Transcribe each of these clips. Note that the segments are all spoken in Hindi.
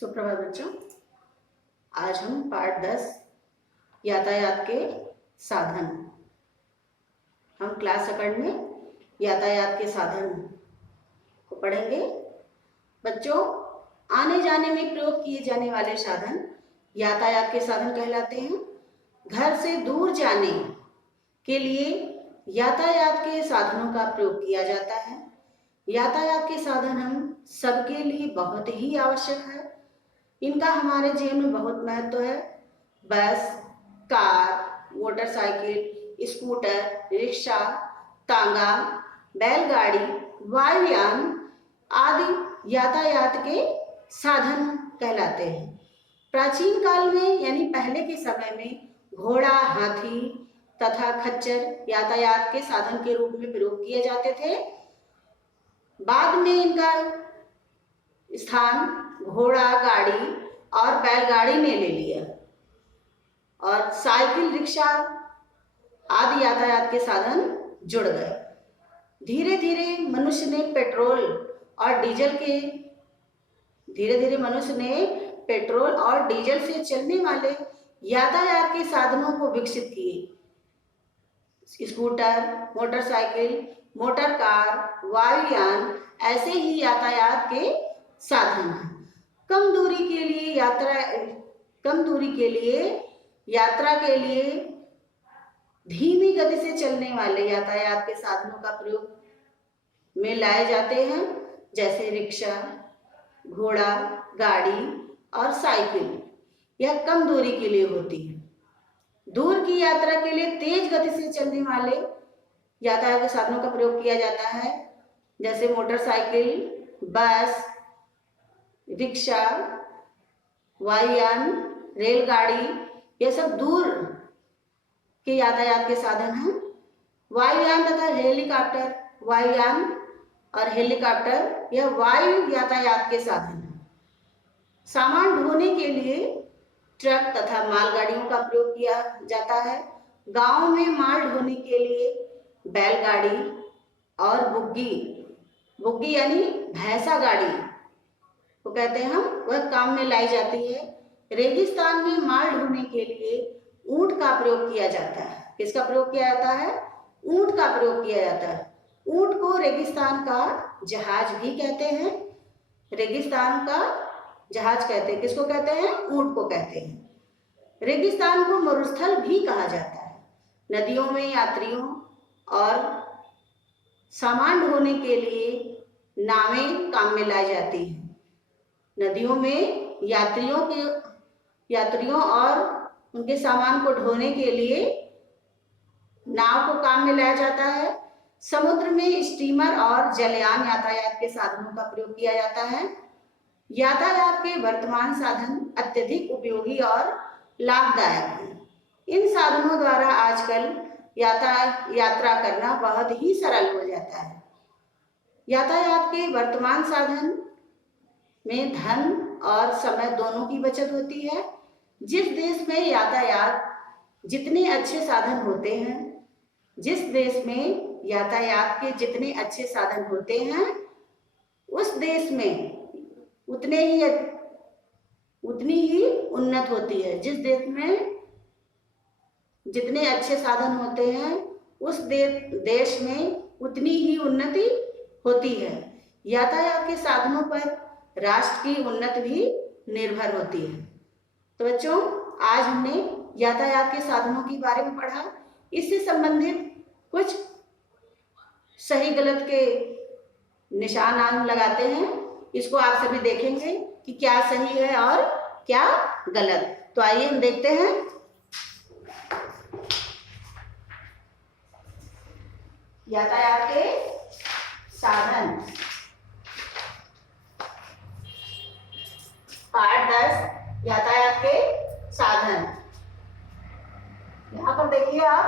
सुप्रभात बच्चों। आज हम पाठ 10 यातायात के साधन, हम क्लास सेकंड में यातायात के साधन को पढ़ेंगे। बच्चों, आने जाने में प्रयोग किए जाने वाले साधन यातायात के साधन कहलाते हैं। घर से दूर जाने के लिए यातायात के साधनों का प्रयोग किया जाता है। यातायात के साधन हम सबके लिए बहुत ही आवश्यक है। इनका हमारे जीवन में बहुत महत्व है। बस, कार, मोटरसाइकिल, स्कूटर, रिक्शा, तांगा, बैलगाड़ी, वायुयान आदि यातायात के साधन कहलाते हैं। प्राचीन काल में यानी पहले के समय में घोड़ा, हाथी तथा खच्चर यातायात के साधन के रूप में प्रयोग किए जाते थे। बाद में इनका स्थान घोड़ा गाड़ी और बैलगाड़ी ने ले लिया और साइकिल, रिक्शा आदि यातायात के साधन जुड़ गए। धीरे धीरे मनुष्य ने पेट्रोल और डीजल से चलने वाले यातायात के साधनों को विकसित किए। स्कूटर, मोटरसाइकिल, मोटर कार, वायुयान ऐसे ही यातायात के साधन हैं। कम दूरी के लिए यात्रा के लिए धीमी गति से चलने वाले यातायात के साधनों का प्रयोग में लाए जाते हैं, जैसे रिक्शा, घोड़ा, गाड़ी और साइकिल। यह कम दूरी के लिए होती है। दूर की यात्रा के लिए तेज गति से चलने वाले यातायात के साधनों का प्रयोग किया जाता है, जैसे मोटरसाइकिल, बस, रिक्शा, वायुयान, रेलगाड़ी, ये सब दूर के यातायात के साधन हैं। वायुयान तथा हेलीकॉप्टर, वायुयान और हेलीकॉप्टर यह वायु यातायात के साधन हैं। सामान ढोने के लिए ट्रक तथा मालगाड़ियों का प्रयोग किया जाता है। गांव में माल ढोने के लिए बैलगाड़ी और बुग्गी यानी भैंसा गाड़ी को कहते हैं हम, वह काम में लाई जाती है। रेगिस्तान में माल ढोने के लिए ऊंट का प्रयोग किया जाता है। किसका प्रयोग किया जाता है? ऊंट का प्रयोग किया जाता है। ऊंट को रेगिस्तान का जहाज भी कहते हैं। रेगिस्तान का जहाज कहते हैं। किसको कहते हैं? ऊंट को कहते हैं। रेगिस्तान को मरुस्थल भी कहा जाता है। नदियों में यात्रियों और सामान ढोने के लिए नावें काम में लाई जाती हैं। नदियों में यात्रियों और उनके सामान को ढोने के लिए नाव को काम में लाया जाता है। समुद्र में स्टीमर और जलयान यातायात के साधनों का प्रयोग किया जाता है। यातायात के वर्तमान साधन अत्यधिक उपयोगी और लाभदायक हैं। इन साधनों द्वारा आजकल यात्रा करना बहुत ही सरल हो जाता है। यातायात के वर्तमान साधन में धन और समय दोनों की बचत होती है। जिस देश में यातायात जितने अच्छे साधन होते हैं, उस देश में उतनी ही उन्नत होती है। जिस देश में जितने अच्छे साधन होते हैं, उस देश में उतनी ही उन्नति होती है। यातायात के साधनों पर राष्ट्र की उन्नति भी निर्भर होती है। तो बच्चों, आज हमने यातायात के साधनों के बारे में पढ़ा। इससे संबंधित कुछ सही गलत के निशान हम लगाते हैं। इसको आप सभी देखेंगे कि क्या सही है और क्या गलत। तो आइए हम देखते हैं। यातायात के साधन, पाठ 10 यातायात के साधन। यहां पर देखिए आप।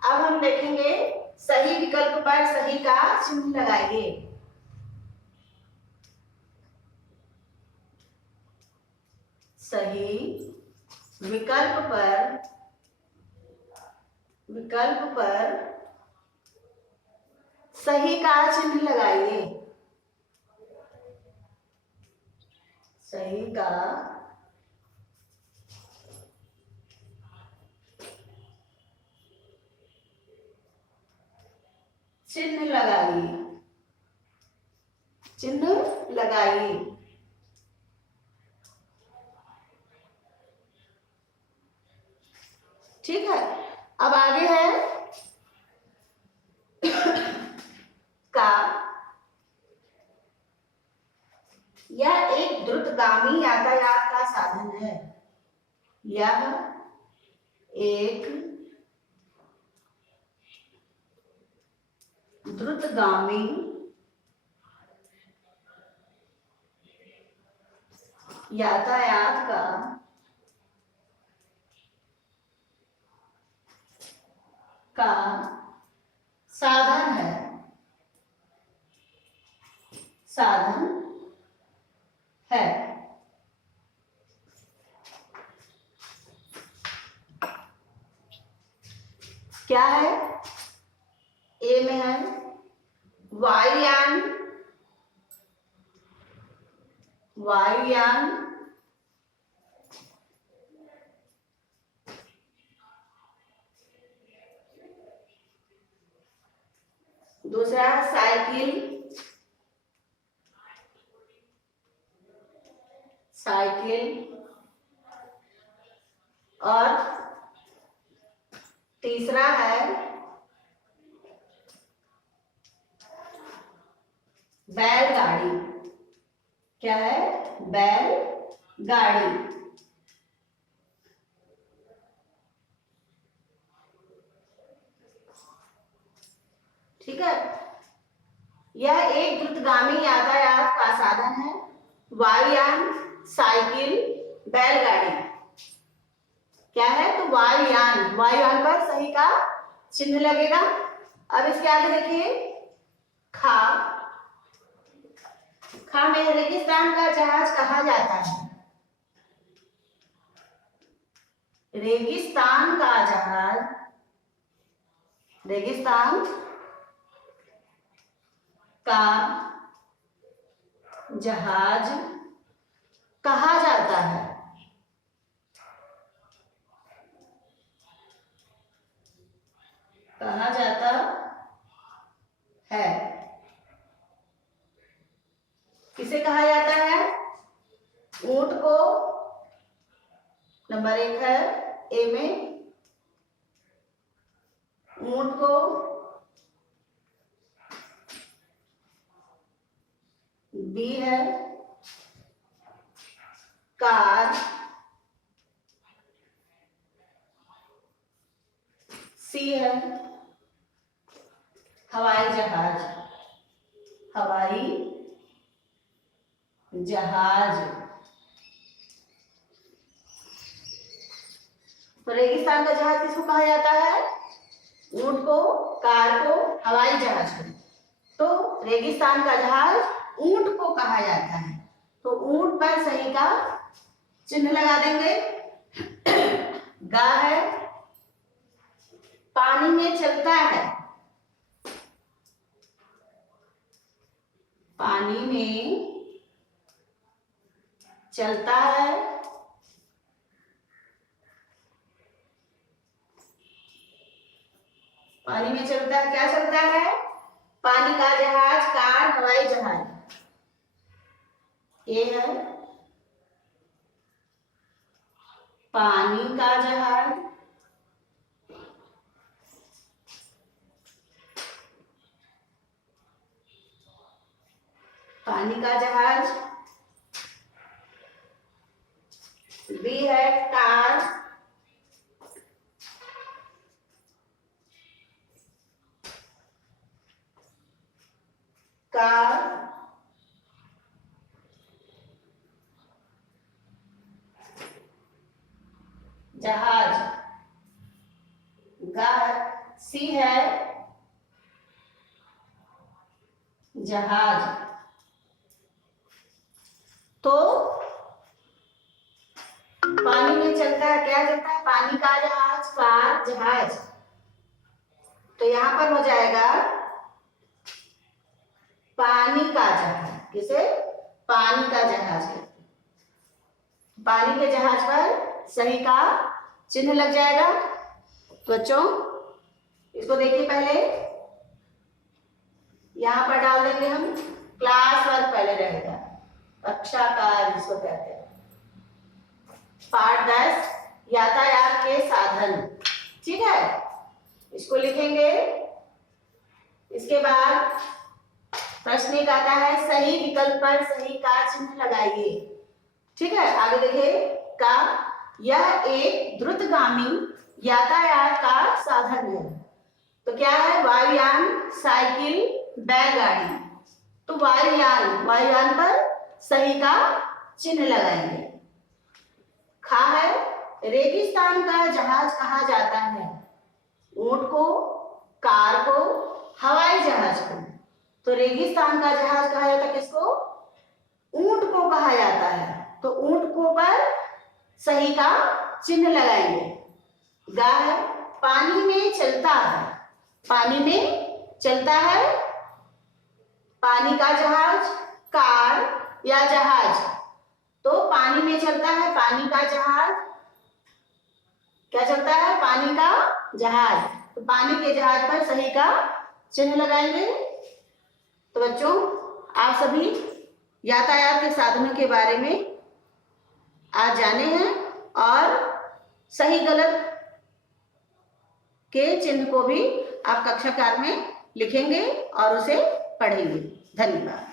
अब हम देखेंगे सही विकल्प पर सही का चिन्ह लगाइए। सही विकल्प पर सही का चिन्ह लगाइए। सही का चिन्ह लगाइए, चिन्ह लगाइए। ठीक है, अब आगे है का। यह एक द्रुतगामी यातायात का साधन है। यह एक द्रुतगामी यातायात का साधन है, साधन है। क्या है? ए में है वायुयान, वायुयान, दूसरा साइकिल, साइकिल, और तीसरा है बैलगाड़ी। क्या है? बैलगाड़ी। ठीक है, यह एक द्रुतगामी यातायात का साधन है। वायुयान, साइकिल, बैलगाड़ी। क्या है? तो वायुयान, वायुयान पर सही का चिन्ह लगेगा। अब इसके आगे देखिए खा। खा में रेगिस्तान का जहाज कहा जाता है। रेगिस्तान का जहाज, रेगिस्तान का जहाज कहा जाता है। कहा जाता है। किसे कहा जाता है? ऊंट को। नंबर 1 है ए में ऊंट को, बी है कार, सी है हवाई जहाज, हवाई जहाज। तो रेगिस्तान का जहाज किसको कहा जाता है? ऊंट को, कार को, हवाई जहाज को। तो रेगिस्तान का जहाज ऊंट को कहा जाता है, तो ऊंट पर सही का चिन्ह लगा देंगे। गा है पानी में चलता है, पानी में चलता है। पानी में चलता है, क्या चलता है? पानी का जहाज, कार, हवाई जहाज। ये है पानी का जहाज, पानी का जहाज। बी है कार, कार, जहाज। सी है जहाज। तो पानी में चलता है, क्या चलता है? पानी का जहाज, कार, जहाज। तो यहां पर हो जाएगा पानी का जहाज। किसे? पानी का जहाज। पानी के जहाज पर सही का चिन्ह लग जाएगा। तो बच्चों इसको देखिए, पहले यहां पर डाल देंगे हम, क्लास वर्क पहले रहेगा, कक्षा कार्य जिसको कहते हैं। पाठ 10 यातायात के साधन, ठीक है, इसको लिखेंगे। इसके बाद प्रश्न एक आता है, सही विकल्प पर सही का चिन्ह लगाइए। ठीक है, आगे देखिए का, यह एक द्रुतगामी यातायात का साधन है। तो क्या है, वायुयान, साइकिल, बैलगाड़ी। तो वायुयान, वायुयान पर सही का चिन्ह लगाएंगे। खा है, रेगिस्तान का जहाज कहा जाता है ऊंट को, कार को, हवाई जहाज को। तो रेगिस्तान का जहाज कहा जाता है किसको, ऊंट को कहा जाता है। तो ऊंट को पर सही का चिन्ह लगाएंगे। गा है, पानी में चलता है, पानी में चलता है, पानी का जहाज, कार या जहाज। तो पानी में चलता है पानी का जहाज, क्या चलता है, पानी का जहाज। तो पानी के जहाज पर सही का चिन्ह लगाएंगे। तो बच्चों आप सभी यातायात के साधनों के बारे में आज जाने हैं और सही गलत के चिन्ह को भी आप कक्षा कार्य में लिखेंगे और उसे पढ़ेंगे। धन्यवाद।